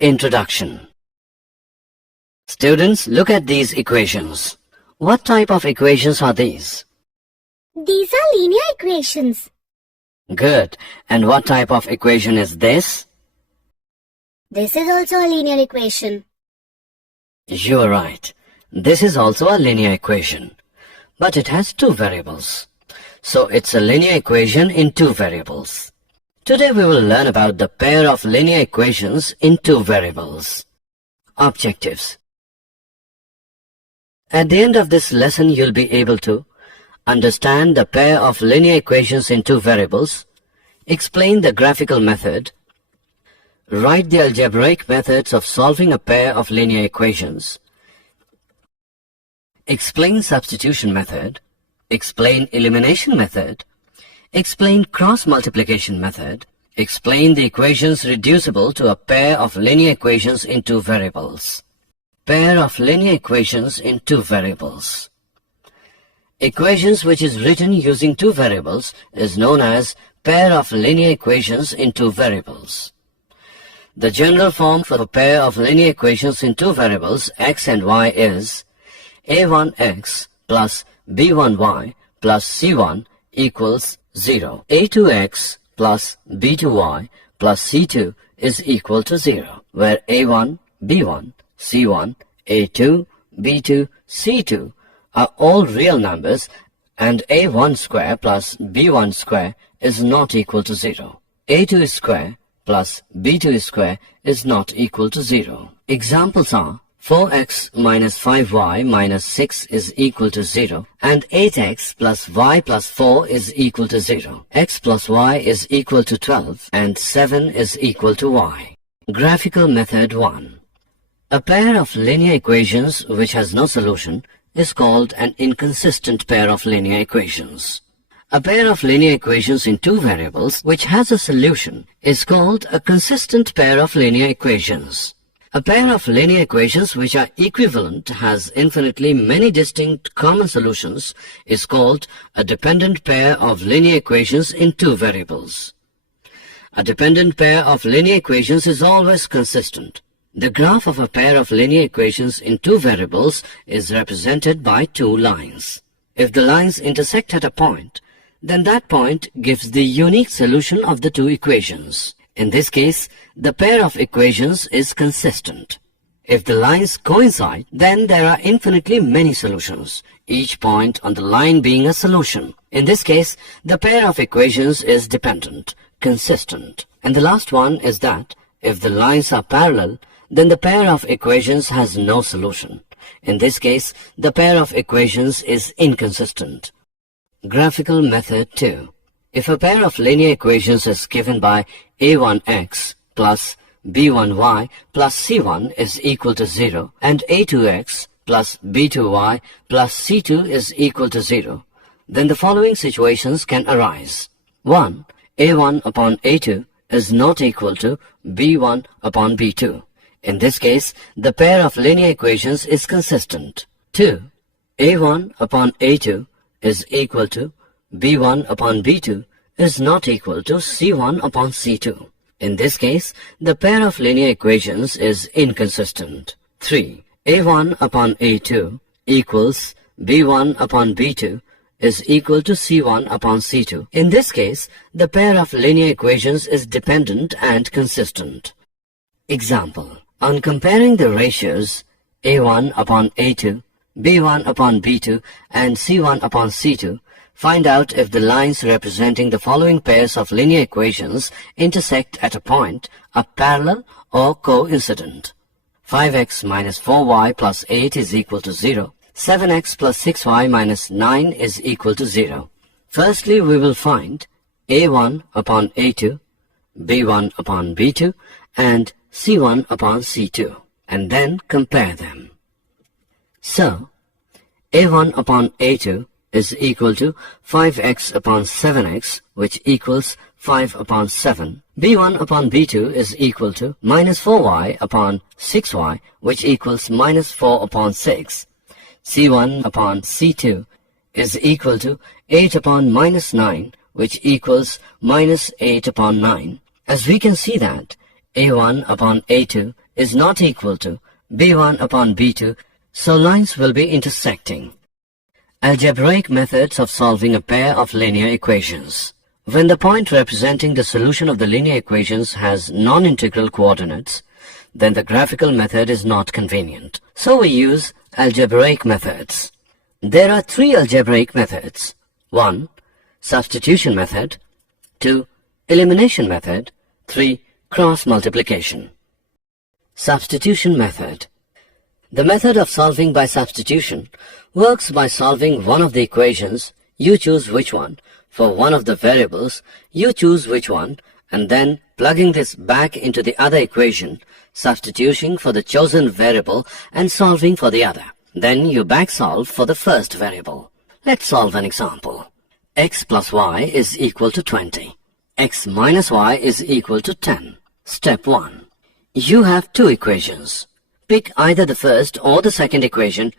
Introduction. Students, look at these equations. What type of equations are these? These are linear equations. Good. And what type of equation is this? This is also a linear equation. You're right. This is also a linear equation. But it has two variables. So it's a linear equation in two variables. Today we will learn about the pair of linear equations in two variables. Objectives. At the end of this lesson, you'll be able to understand the pair of linear equations in two variables, explain the graphical method, write the algebraic methods of solving a pair of linear equations, explain substitution method, explain elimination method, explain cross-multiplication method, explain the equations reducible to a pair of linear equations in two variables. Pair of linear equations in two variables. Equations which is written using two variables is known as pair of linear equations in two variables. The general form for a pair of linear equations in two variables x and y is a1x plus b1y plus c1 equals 0. a2x plus b2y plus c2 is equal to 0, where a1, b1, c1, a2, b2, c2 are all real numbers and a1 square plus b1 square is not equal to 0. a2 square plus b2 square is not equal to 0. Examples are 4x minus 5y minus 6 is equal to 0 and 8x plus y plus 4 is equal to 0. X plus y is equal to 12 and 7 is equal to y. Graphical method 1. A pair of linear equations which has no solution is called an inconsistent pair of linear equations. A pair of linear equations in two variables which has a solution is called a consistent pair of linear equations. A pair of linear equations which are equivalent has infinitely many distinct common solutions is called a dependent pair of linear equations in two variables. A dependent pair of linear equations is always consistent. The graph of a pair of linear equations in two variables is represented by two lines. If the lines intersect at a point, then that point gives the unique solution of the two equations. In this case, the pair of equations is consistent. If the lines coincide, then there are infinitely many solutions, each point on the line being a solution. In this case, the pair of equations is dependent, consistent. And the last one is that if the lines are parallel, then the pair of equations has no solution. In this case, the pair of equations is inconsistent. Graphical method 2. If a pair of linear equations is given by a1x plus b1y plus c1 is equal to 0 and a2x plus b2y plus c2 is equal to 0, then the following situations can arise. 1. a1 upon a2 is not equal to b1 upon b2. In this case, the pair of linear equations is consistent. 2. a1 upon a2 is equal to b1 upon b2 is not equal to c1 upon c2. In this case, the pair of linear equations is inconsistent. 3. a1 upon a2 equals b1 upon b2 is equal to c1 upon c2. In this case, the pair of linear equations is dependent and consistent. Example. On comparing the ratios a1 upon a2, b1 upon b2 and c1 upon c2, find out if the lines representing the following pairs of linear equations intersect at a point are parallel or coincident. 5x minus 4y plus 8 is equal to 0. 7x plus 6y minus 9 is equal to 0. Firstly, we will find a1 upon a2, b1 upon b2 and c1 upon c2 and then compare them. So, a1 upon a2 is equal to 5x upon 7x, which equals 5 upon 7. b1 upon b2 is equal to minus 4y upon 6y, which equals minus 4 upon 6. c1 upon c2 is equal to 8 upon minus 9, which equals minus 8 upon 9. As we can see that a1 upon a2 is not equal to b1 upon b2, so lines will be intersecting. Algebraic methods of solving a pair of linear equations. When the point representing the solution of the linear equations has non-integral coordinates, then the graphical method is not convenient. So we use algebraic methods. There are 3 algebraic methods. 1. Substitution method. 2. Elimination method. 3. Cross multiplication. Substitution method. The method of solving by substitution works by solving one of the equations, you choose which one. For one of the variables, you choose which one, and then plugging this back into the other equation, substituting for the chosen variable and solving for the other. Then you back solve for the first variable. Let's solve an example. X plus y is equal to 20. X minus y is equal to 10. Step 1. You have 2 equations. Pick either the first or the second equation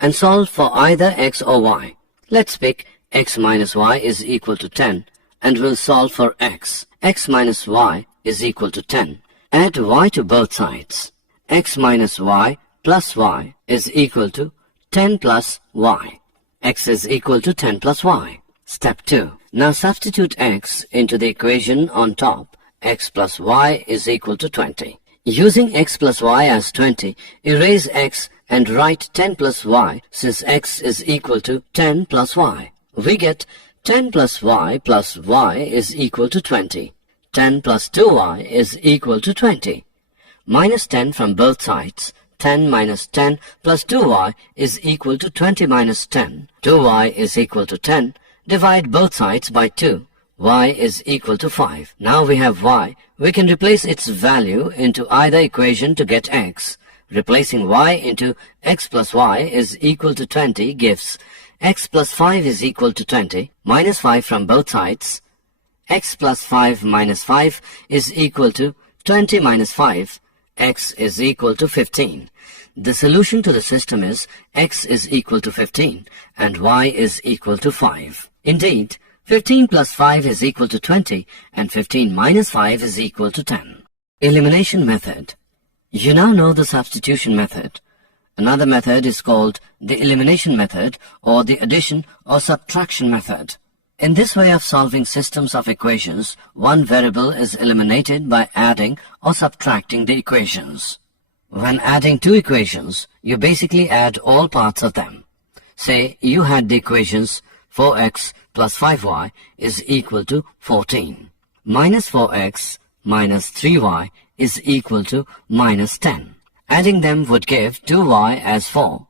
and solve for either x or y. Let's pick x minus y is equal to 10 and we'll solve for x. X minus y is equal to 10. Add y to both sides. X minus y plus y is equal to 10 plus y. X is equal to 10 plus y. Step 2. Now substitute x into the equation on top. X plus y is equal to 20. Using x plus y as 20, erase x and write 10 plus y since x is equal to 10 plus y. We get 10 plus y is equal to 20. 10 plus 2y is equal to 20. Minus 10 from both sides. 10 minus 10 plus 2y is equal to 20 minus 10. 2y is equal to 10. Divide both sides by 2. Y is equal to 5. Now we have y. We can replace its value into either equation to get x. Replacing y into x plus y is equal to 20 gives x plus 5 is equal to 20, minus 5 from both sides. X plus 5 minus 5 is equal to 20 minus 5. X is equal to 15. The solution to the system is x is equal to 15 and y is equal to 5. Indeed, 15 plus 5 is equal to 20 and 15 minus 5 is equal to 10. Elimination method. You now know the substitution method. Another method is called the elimination method or the addition or subtraction method. In this way of solving systems of equations, one variable is eliminated by adding or subtracting the equations. When adding 2 equations, you basically add all parts of them. Say you had the equations 4x plus 5y is equal to 14. Minus 4x minus 3y is equal to minus 10. Adding them would give 2y as 4.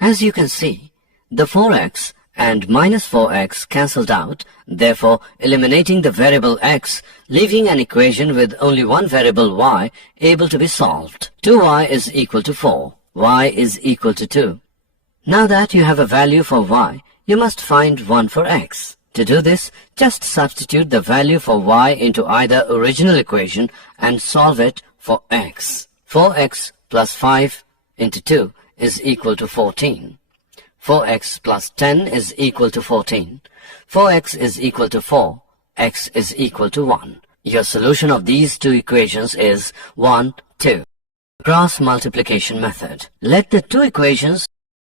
As you can see, the 4x and minus 4x cancelled out, therefore eliminating the variable x, leaving an equation with only one variable y able to be solved. 2y is equal to 4. Y is equal to 2. Now that you have a value for y, you must find one for x. To do this, just substitute the value for y into either original equation and solve it for x. 4x plus 5 into 2 is equal to 14. 4x plus 10 is equal to 14. 4x is equal to 4. X is equal to 1. Your solution of these 2 equations is 1, 2. Cross multiplication method. Let the 2 equations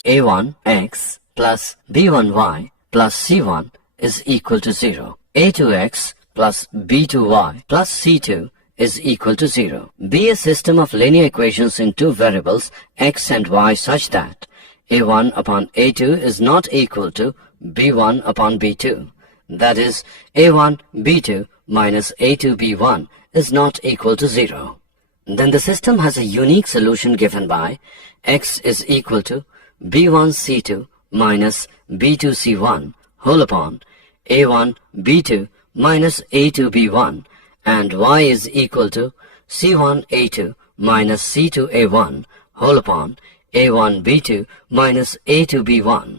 a1x plus b1y plus c1 is equal to 0. a2x plus b2y plus c2 is equal to 0. Be a system of linear equations in 2 variables x and y such that a1 upon a2 is not equal to b1 upon b2. That is, a1 b2 minus a2 b1 is not equal to 0. Then the system has a unique solution given by x is equal to b1 c2 minus b2 c1 whole upon a1 b2 minus a2 b1 and y is equal to c1 a2 minus c2 a1 whole upon a1 b2 minus a2 b1.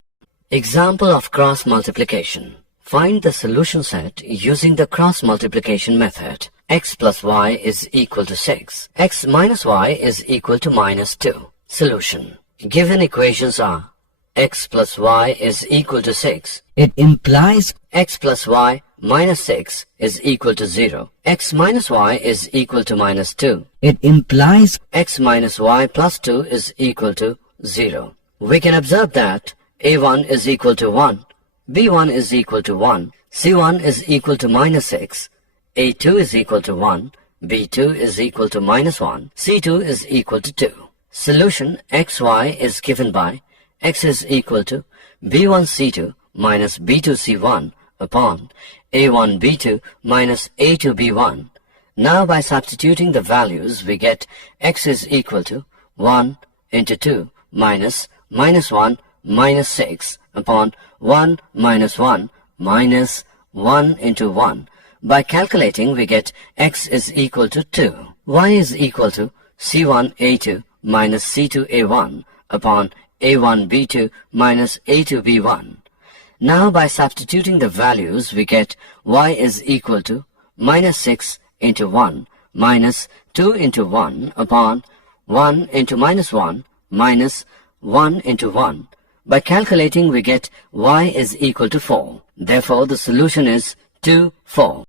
Example of cross multiplication. Find the solution set using the cross multiplication method. X plus y is equal to 6. X minus y is equal to minus 2. Solution. Given equations are x plus y is equal to 6. It implies x plus y minus 6 is equal to 0. X minus y is equal to minus 2. It implies X minus y plus 2 is equal to 0. We can observe that A1 is equal to 1, B1 is equal to 1, C1 is equal to minus 6, A2 is equal to 1, B2 is equal to minus 1, C2 is equal to 2. Solution xy is given by x is equal to B1C2 minus B2C1 upon A1B2 minus A2B1. Now by substituting the values we get x is equal to 1 into 2 minus minus 1 minus 6 upon 1 minus 1 minus 1 into 1. By calculating we get x is equal to 2. Y is equal to C1A2 minus C2A1 upon A1B2 minus A2B1. Now by substituting the values we get y is equal to minus 6 into 1 minus 2 into 1 upon 1 into minus 1 minus 1 into 1. By calculating we get y is equal to 4. Therefore the solution is 2, 4.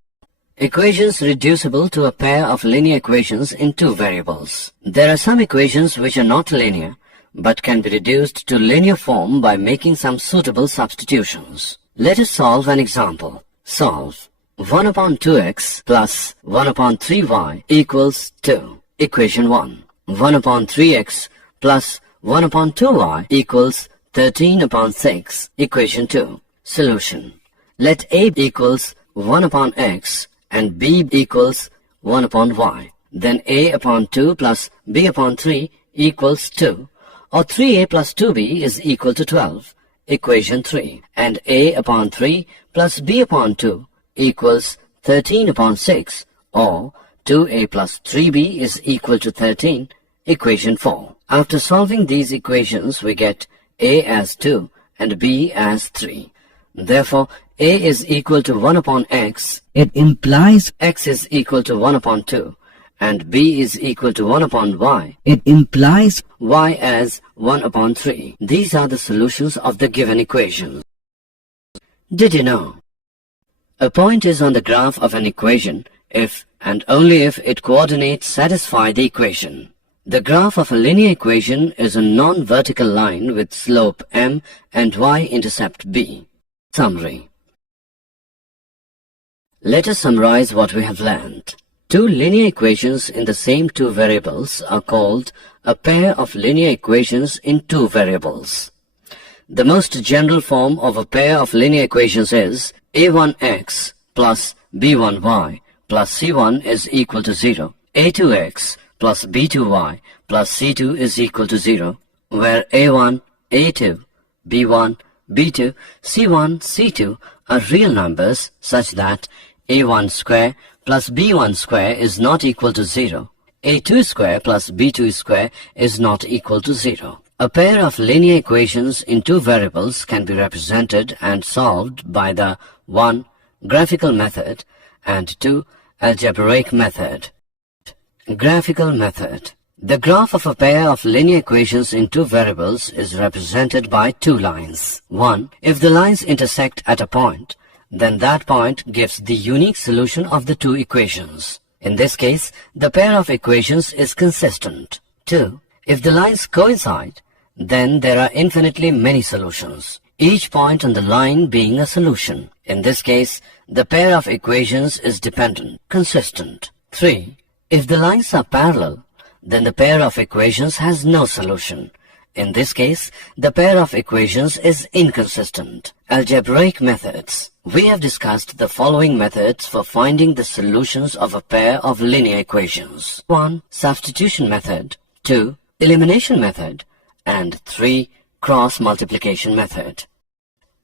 Equations reducible to a pair of linear equations in two variables. There are some equations which are not linear but can be reduced to linear form by making some suitable substitutions. Let us solve an example. Solve 1 upon 2x plus 1 upon 3y equals 2. Equation 1. 1 upon 3x plus 1 upon 2y equals 13 upon 6. Equation 2. Solution. Let a equals 1 upon x and b equals 1 upon y. Then a upon 2 plus b upon 3 equals 2. Or 3a plus 2b is equal to 12. Equation 3. And a upon 3 plus b upon 2 equals 13 upon 6. Or 2a plus 3b is equal to 13. Equation 4. After solving these equations we get a as 2 and b as 3. Therefore, a is equal to 1 upon x. it implies X is equal to 1 upon 2. And b is equal to 1 upon y. it implies Y as 1 upon 3. These are the solutions of the given equations. Did you know? A point is on the graph of an equation if and only if its coordinates satisfy the equation. The graph of a linear equation is a non-vertical line with slope m and y-intercept b. Summary. Let us summarize what we have learned. Two linear equations in the same two variables are called a pair of linear equations in two variables. The most general form of a pair of linear equations is a1x plus b1y plus c1 is equal to 0. a2x plus b2y plus c2 is equal to 0, where a1, a2, b1, b2, c1, c2 are real numbers such that a1 square plus b1 square is not equal to 0. a2 square plus b2 square is not equal to 0. A pair of linear equations in two variables can be represented and solved by the 1. Graphical method and 2. Algebraic method. Graphical method. The graph of a pair of linear equations in two variables is represented by two lines. 1. If the lines intersect at a point, then that point gives the unique solution of the two equations. In this case, the pair of equations is consistent. 2. If the lines coincide, then there are infinitely many solutions, each point on the line being a solution. In this case, the pair of equations is dependent, consistent. 3. If the lines are parallel, then the pair of equations has no solution. In this case, the pair of equations is inconsistent. Algebraic methods. We have discussed the following methods for finding the solutions of a pair of linear equations. 1. Substitution method. 2. Elimination method. And 3. Cross multiplication method.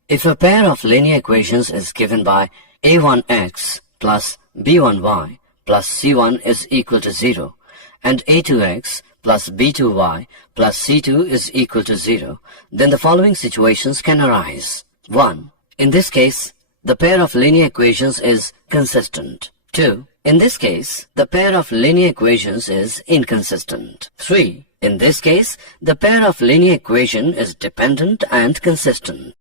If a pair of linear equations is given by a1x plus b1y plus c1 is equal to 0 and a2x plus b2y plus c2 is equal to 0, then the following situations can arise. 1. In this case, the pair of linear equations is consistent. 2. In this case, the pair of linear equations is inconsistent. 3. In this case, the pair of linear equation is dependent and consistent.